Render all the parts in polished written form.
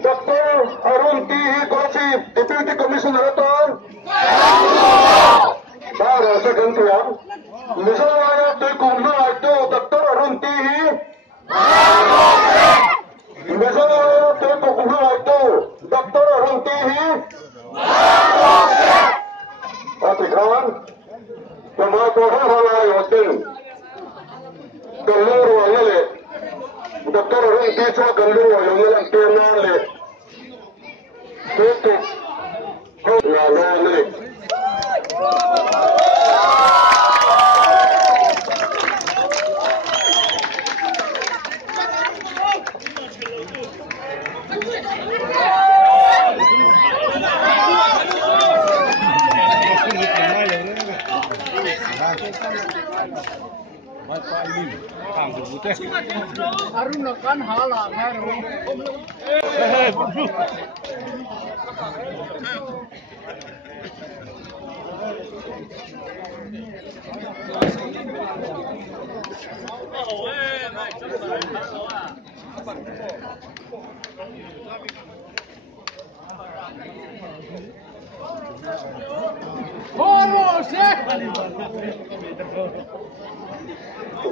Dr. Arun T. Gossip, Deputy Commissioner Aton. Para sa gantiyan, misalnya di kumno itu Dr. Arun T. Misalnya di kumno itu Dr. Arun T. Atikan, pematuhan halai hotel, galur wale, Dr. Arun T. Cuma galur wale yang tiada tutup, lalu ni. Arun kan halang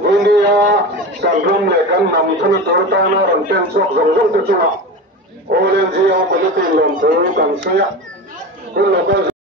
India sangrum lekan namsun tertana ranten sok zongjong tercuma. Oleh dia menutin lompu dan saya.